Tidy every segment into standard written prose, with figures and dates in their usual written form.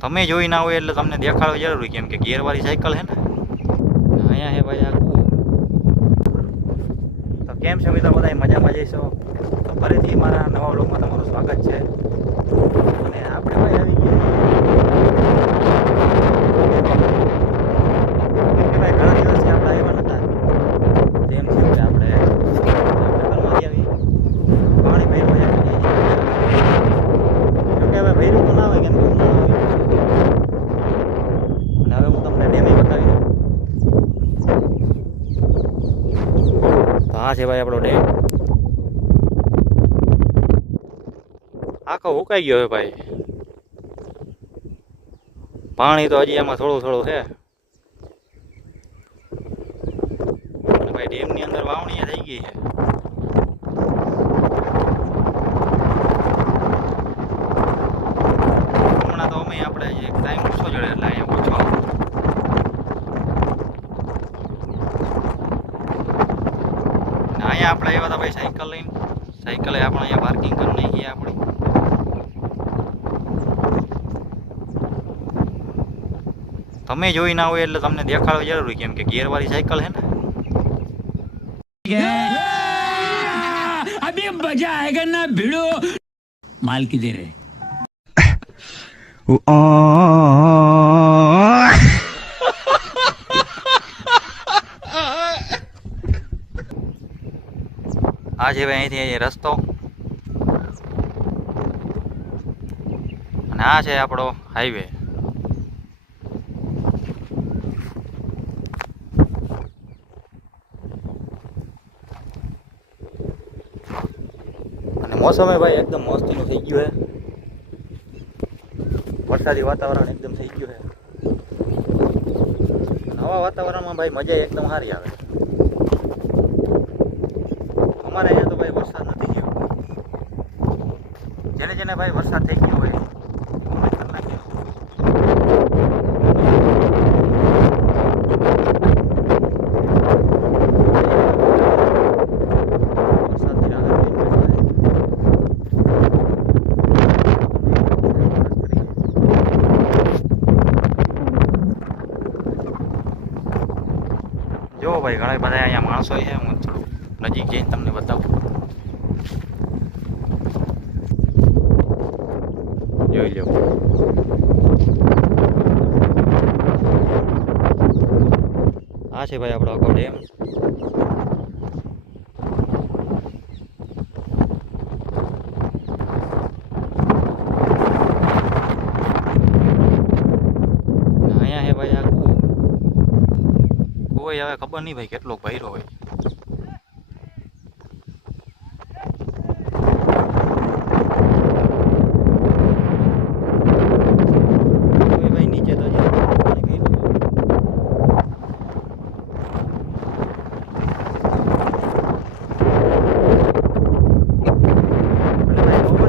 તમે જોઈ ના હોય એટલે તમને દેખાડો જરૂરી, કેમ કે ગિયરવાળી સાયકલ છે ને. અહીંયા હે ભાઈ આ કૂવો. તો કેમ છો મિત્રો, બધા મજામાં જઈશો? તો ફરીથી મારા નવા વ્લોગમાં તમારું સ્વાગત છે. અને આપણે ભાઈ આવી ગયા ભાઈ, ઘણા દિવસથી આપણે આવ્યા નતા. તેમ છે કે આપણે ઘરમાંથી આવી પાણી ભર્યું છે. જોકે હવે ભર્યું તો ના હોય, કેમ કે ઉનાળો આવી ગયો છે. અને હવે હું તમને ડેમે બતાવી દઉં. તો આ છે ભાઈ આપણો ડેમ. આખો ઉકાઈ ગયો છે ભાઈ. પાણી તો હજી એમાં થોડું થોડું છે. અને ભાઈ ડેમની અંદર વાવણી થઈ ગઈ છે. હમણાં તો અમે આપણે ટાઈમ ઓછો જડે એટલે અહીંયા ઓછો. અહીંયા આપણે આવ્યા હતા ભાઈ સાયકલ લઈને. સાયકલ આપણે અહીંયા પાર્કિંગ કરી નાખીએ આપણી. તમે જોઈ ના હોય એટલે તમને દેખાડો જરૂરી, કેમ કે ગિયરવાળી સાયકલ છે ને. अभी मजा आएगा ना भिड़ो माल की दे रहे આ છે ભાઈ અહીંથી રસ્તો, અને આ છે આપણો હાઈવે. અને મોસમે ભાઈ એકદમ મસ્તીનું થઈ ગયું છે. વરસાદી વાતાવરણ એકદમ થઈ ગયું છે. નવા વાતાવરણમાં ભાઈ મજા એકદમ સારી આવે. અમારે અહીંયા તો ભાઈ વરસાદ નથી ગયો. જેને જેને ભાઈ વરસાદ થઈ ગયો હોય જો ભાઈ ઘણા બધા અહીંયા માણસો છે. હું થોડું નજીક જઈને તમને બતાવું. જોઈ લો. આ છે ભાઈ આપણો આખો ડેમ. અહીંયા છે ભાઈ આ કૂવો. હવે ખબર નહીં ભાઈ કેટલો ભર્યો હોય. ભાઈ નીચે તો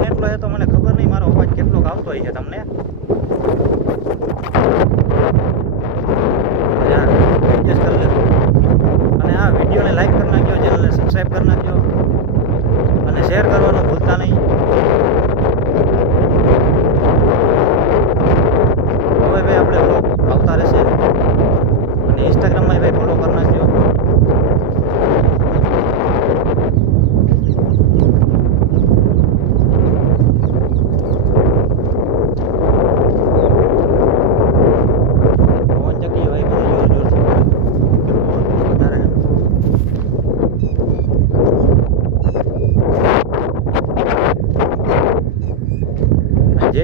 એટલો એ તો મને ખબર નહીં, મારો અવાજ કેટલો આવતો હોય છે તમને. એડજસ્ટ કરી લેજો. અને આ વિડીયોને લાઈક કરી નાખજો, ચેનલને સબસ્ક્રાઈબ કરી નાખજો, અને શેર કરવાનું ભૂલતા નહીં. હવે ભાઈ આપણે બ્લોગ આવતા રહેશે, અને ઇન્સ્ટાગ્રામમાં ભાઈ ફોલો કરી નાખજો.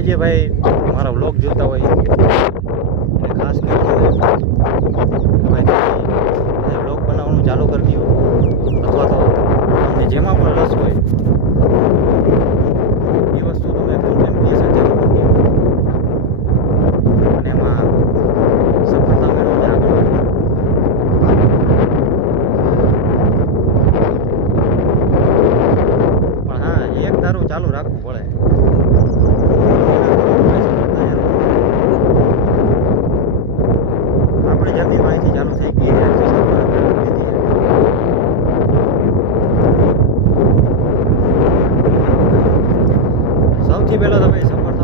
જે ભાઈ મારા વ્લોગ જોતા હોય એને ખાસ કહેવાનું હોય કે ભાઈ વ્લોગ બનાવવાનું ચાલુ કરી દો, અથવા તો તમને જેમાં પણ રસ હોય એ વસ્તુ તમે કોન્ટેન્ટ ક્રિએશન ચાલુ કરી દો, અને એમાં સફળતા મેળવને આગળ વધો. પણ હા, એક ધારું ચાલુ રાખવું પડે. જલ્દી માહિતી ચાલુ થઈ ગઈ. સૌથી પહેલાં તો ભાઈ સપોર્ટ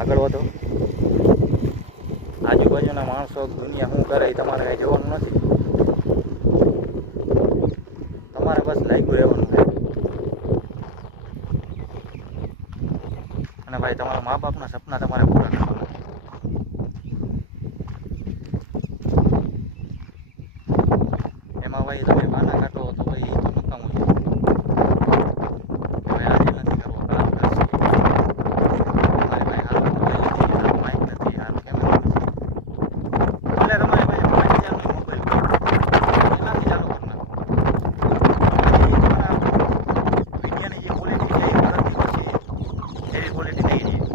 આગળ વધો. આજુબાજુના માણસો દુનિયા શું કરે એ તમારે કાંઈ જોવાનું નથી. તમારે બસ લાગ્યું રહેવાનું છે. અને ભાઈ તમારા મા બાપના સપના તમારે પૂરા કરવાના. એમાં ભાઈ તમે બાના કાઢો તો ભાઈ એ તો નકામું છે. ભાઈ આજે નથી કરવો, કામ કરશે. તમારે ભાઈ હાલ મોબાઈલ નથી, હાલ માઇક નથી, હાલ કેમેરો નથી. ભલે તમારી પાસે 5,000નો મોબાઈલ હોય, એનાથી ચાલુ કરી નાખો. તમારા વિડીયોની જે ક્વોલિટી છે એ કરતી પછી એવી ક્વોલિટી નહીં રહે.